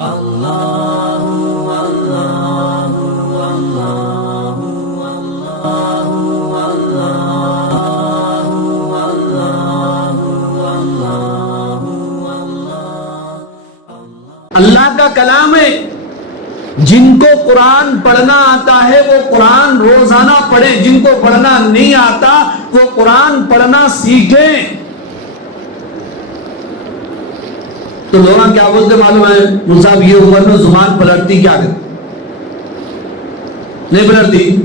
اللہ کا کلام ہے. جن کو قرآن پڑھنا آتا ہے وہ قرآن روزانہ پڑھیں، جن کو پڑھنا نہیں آتا وہ قرآن پڑھنا سیکھیں. تو لوگ کیا بولتے معلوم ہے؟ صاحب یہ عمر میں زبان پلٹتی کیا کرتی؟ نہیں پلٹتی،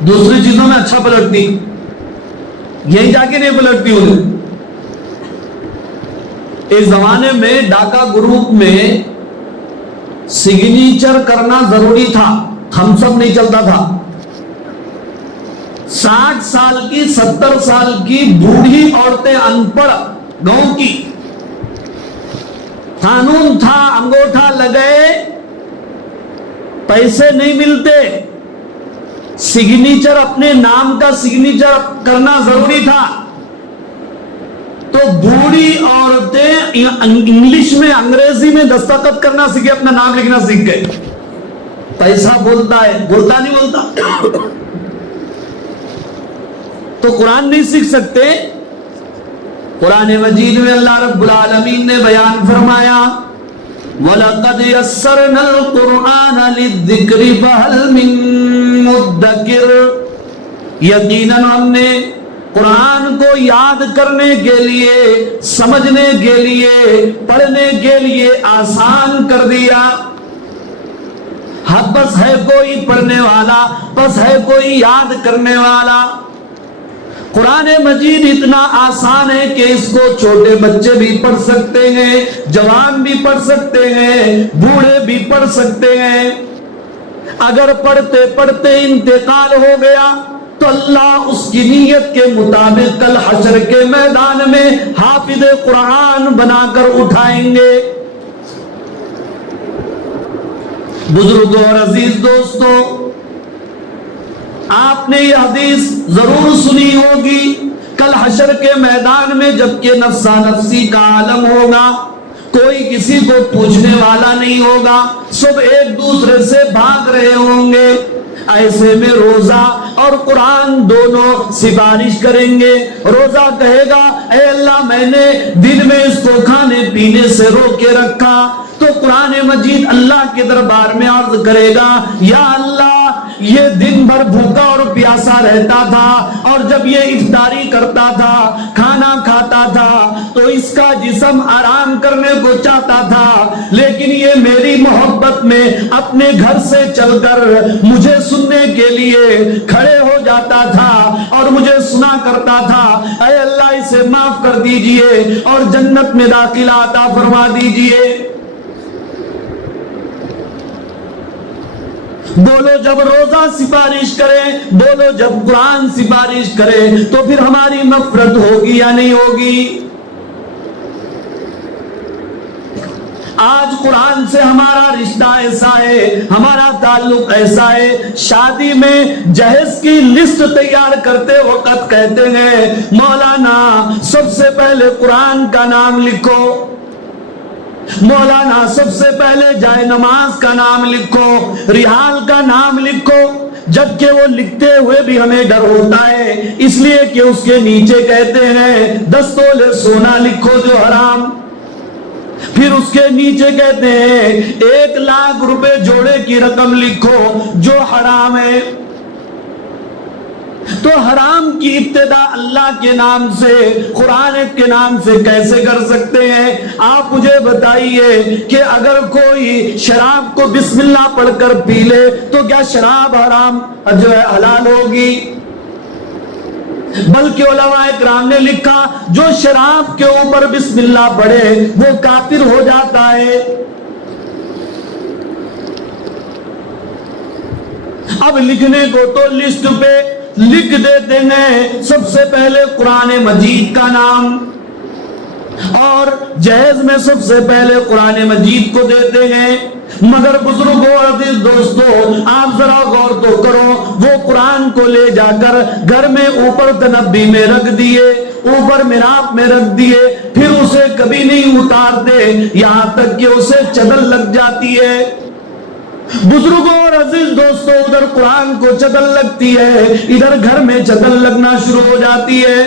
دوسری چیزوں میں اچھا پلٹتی، یہیں جا کے نہیں پلٹتی. انہیں اس زمانے میں ڈاکا گروپ میں سگنیچر کرنا ضروری تھا، تھمس اپ نہیں چلتا تھا. 60 سال کی 70 سال کی بوڑھی عورتیں ان پڑھ گاؤں کی، قانون تھا انگوٹھا لگائے پیسے نہیں ملتے، سگنیچر اپنے نام کا سگنیچر کرنا ضروری تھا. تو بوڑھی عورتیں انگلش میں انگریزی میں دستخط کرنا سیکھے، اپنا نام لکھنا سیکھ گئے. پیسہ بولتا ہے، بولتا نہیں بولتا. تو قرآن نہیں سیکھ سکتے. قرآن مجید میں اللہ رب العالمین نے بیان فرمایا وَلَقَدْ يَسَّرْنَا الْقُرْآنَ لِلذِّكْرِ فَهَلْ مِن مُدَّكِرٍ. یقیناً ہم نے قرآن کو یاد کرنے کے لیے، سمجھنے کے لیے، پڑھنے کے لیے آسان کر دیا. بس ہے کوئی پڑھنے والا، بس ہے کوئی یاد کرنے والا. قرآن مجید اتنا آسان ہے کہ اس کو چھوٹے بچے بھی پڑھ سکتے ہیں، جوان بھی پڑھ سکتے ہیں، بوڑھے بھی پڑھ سکتے ہیں. اگر پڑھتے پڑھتے انتقال ہو گیا تو اللہ اس کی نیت کے مطابق کل حشر کے میدان میں حافظ قرآن بنا کر اٹھائیں گے. بزرگوں اور عزیز دوستوں، آپ نے یہ حدیث ضرور سنی ہوگی. کل حشر کے میدان میں جب کہ نفسا نفسی کا عالم ہوگا، کوئی کسی کو پوچھنے والا نہیں ہوگا، سب ایک دوسرے سے بھاگ رہے ہوں گے. ایسے میں روزہ اور قرآن دونوں سفارش کریں گے. روزہ کہے گا اے اللہ میں نے دن میں اس کو کھانے پینے سے روک کے رکھا. تو قرآن مجید اللہ کے دربار میں عرض کرے گا یا اللہ یہ دن بھر بھوکا اور پیاسا رہتا تھا، اور جب یہ افطاری کرتا تھا، کھانا کھاتا تھا، تو اس کا جسم آرام کرنے کو چاہتا تھا، لیکن یہ میری محبت میں اپنے گھر سے چل کر مجھے سننے کے لیے کھڑے ہو جاتا تھا اور مجھے سنا کرتا تھا. اے اللہ اسے معاف کر دیجئے اور جنت میں داخلہ عطا فرما دیجئے. بولو جب روزہ سفارش کرے، بولو جب قرآن سفارش کرے تو پھر ہماری نفرت ہوگی یا نہیں ہوگی؟ آج قرآن سے ہمارا رشتہ ایسا ہے، ہمارا تعلق ایسا ہے، شادی میں جہیز کی لسٹ تیار کرتے وقت کہتے ہیں مولانا سب سے پہلے قرآن کا نام لکھو، مولانا سب سے پہلے جائے نماز کا نام لکھو، رحال کا نام لکھو. جبکہ وہ لکھتے ہوئے بھی ہمیں ڈر ہوتا ہے، اس لیے کہ اس کے نیچے کہتے ہیں 10 تولے سونا لکھو جو حرام. پھر اس کے نیچے کہتے ہیں 1 لاکھ روپے جوڑے کی رقم لکھو جو حرام ہے. تو حرام کی ابتدا اللہ کے نام سے، قرآن کے نام سے کیسے کر سکتے ہیں؟ آپ مجھے بتائیے کہ اگر کوئی شراب کو بسم اللہ پڑھ کر پی لے تو کیا شراب حرام جو ہے حلال ہوگی؟ بلکہ علماء کرام نے لکھا جو شراب کے اوپر بسم اللہ پڑھے وہ کافر ہو جاتا ہے. اب لکھنے کو تو لسٹ پہ لکھ دیتے ہیں سب سے پہلے قرآن مجید کا نام، اور جہیز میں سب سے پہلے قرآن مجید کو دیتے ہیں. مگر بزرگوں اور عزیز دوستو آپ ذرا غور تو کرو، وہ قرآن کو لے جا کر گھر میں اوپر تنبی میں رکھ دیے، اوپر مناب میں رکھ دیے، پھر اسے کبھی نہیں اتارتے یہاں تک کہ اسے چدل لگ جاتی ہے۔ بزرگوں اور عزیز دوستوں، ادھر قرآن کو چدل لگتی ہے، ادھر گھر میں چدل لگنا شروع ہو جاتی ہے۔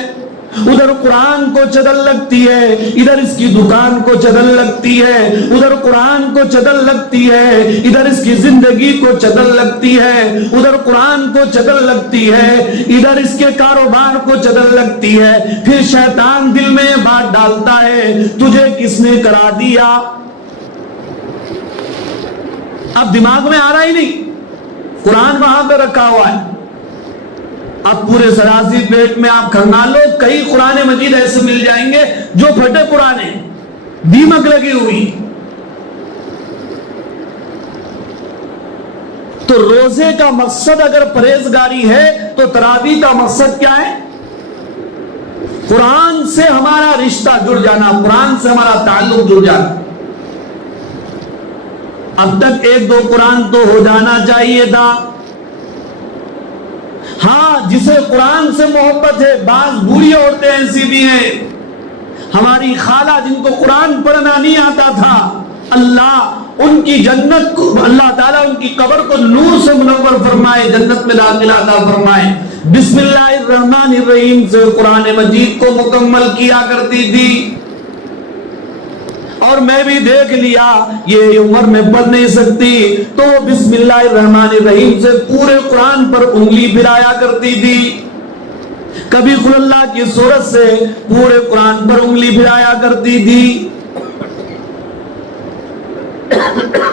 ادھر قرآن کو چدل لگتی ہے، ادھر اس کی دکان کو چدل لگتی ہے، ادھر قرآن کو چدل لگتی ہے، ادھر اس کی زندگی کو چدل لگتی ہے، ادھر قرآن کو چدل لگتی ہے، ادھر اس کے کاروبار کو چدل لگتی ہے۔ پھر شیطان دل میں بات ڈالتا ہے، تجھے کس نے کرا دیا؟ اب دماغ میں آ رہا ہی نہیں، قرآن وہاں پہ رکھا ہوا ہے۔ اب پورے سراسی پیٹ میں آپ کھنگال لو، کئی قرآن مجید ایسے مل جائیں گے جو پھٹے قرآن ہیں، دیمک لگی ہوئی۔ تو روزے کا مقصد اگر پرہیزگاری ہے تو تراویح کا مقصد کیا ہے؟ قرآن سے ہمارا رشتہ جڑ جانا، قرآن سے ہمارا تعلق جڑ جانا۔ اب تک ایک دو قرآن تو ہو جانا چاہیے تھا۔ ہاں، جسے قرآن سے محبت ہے، بعض بوڑھی عورتیں ایسی بھی ہیں، ہماری خالہ جن کو قرآن پڑھنا نہیں آتا تھا، اللہ ان کی جنت کو، اللہ تعالیٰ ان کی قبر کو نور سے منور فرمائے، جنت میں داخلہ عطا فرمائے، بسم اللہ الرحمن الرحیم سے قرآن مجید کو مکمل کیا کرتی تھی۔ اور میں بھی دیکھ لیا یہ عمر میں پڑھ نہیں سکتی، تو بسم اللہ الرحمن الرحیم سے پورے قرآن پر انگلی پھرایا کرتی تھی۔ کبھی قل اللہ کی سورت سے پورے قرآن پر انگلی پھرایا کرتی تھی۔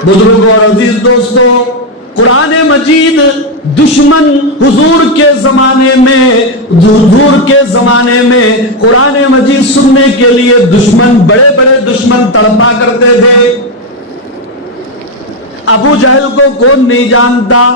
بزرگوں اور عزیز دوستوں، قرآن مجید دشمن حضور کے زمانے میں قرآن مجید سننے کے لیے دشمن، بڑے بڑے دشمن تڑپا کرتے تھے۔ ابو جہل کو کون نہیں جانتا؟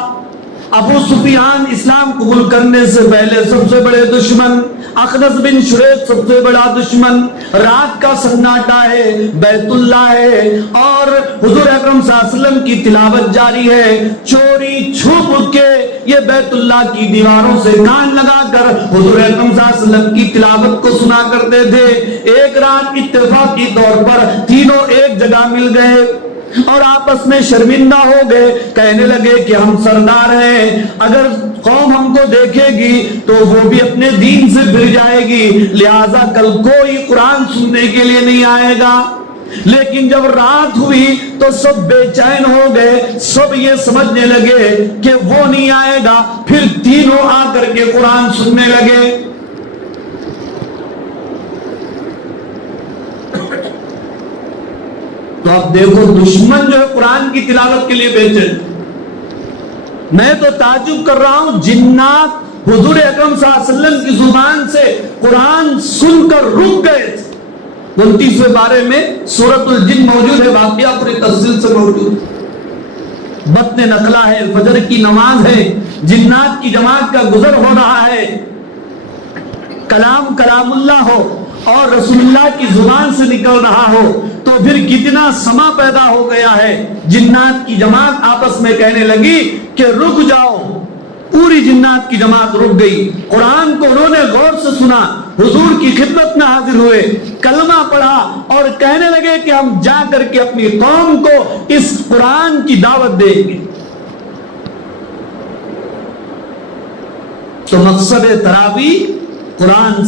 ابو سفیان اسلام قبول کرنے سے پہلے سب سے بڑے دشمن، اخنس بن شریح سب سے بڑا دشمن۔ رات کا سناٹا ہے، بیت اللہ ہے اور حضور اکرم صلی اللہ علیہ وسلم کی تلاوت جاری ہے، چوری چھپ کے یہ بیت اللہ کی دیواروں سے کان لگا کر حضور اکرم صلی اللہ علیہ وسلم کی تلاوت کو سنا کرتے تھے۔ ایک رات اتفاقی طور پر تینوں ایک جگہ مل گئے اور آپس میں شرمندہ ہو گئے، کہنے لگے کہ ہم سردار ہیں، اگر قوم ہم کو دیکھے گی تو وہ بھی اپنے دین سے پھر جائے گی، لہٰذا کل کوئی قرآن سننے کے لیے نہیں آئے گا۔ لیکن جب رات ہوئی تو سب بے چین ہو گئے، سب یہ سمجھنے لگے کہ وہ نہیں آئے گا، پھر تینوں آ کر کے قرآن سننے لگے۔ تو اب دیکھو دشمن جو ہے قرآن کی تلاوت کے لیے بیچے۔ میں تو تعجب کر رہا ہوں، جنات حضور اکرم صلی اللہ علیہ وسلم کی زبان سے قرآن سن کر رک گئے تھے۔ 29ویں بارے میں سورۃ الجن موجود ہے، واقعہ پوری تفصیل سے موجود ہے۔ بطن نخلا ہے، فجر کی نماز ہے، جنات کی جماعت کا گزر ہو رہا ہے، کلام اللہ ہو اور رسول اللہ کی زبان سے نکل رہا ہو تو پھر کتنا سما پیدا ہو گیا ہے۔ جنات کی جماعت آپس میں کہنے لگی کہ رک جاؤ، پوری جنات کی جماعت رک گئی، قرآن کو انہوں نے غور سے سنا، حضور کی خدمت میں حاضر ہوئے، کلمہ پڑھا اور کہنے لگے کہ ہم جا کر کے اپنی قوم کو اس قرآن کی دعوت دیں گے۔ تو مقصد تراویح قرآن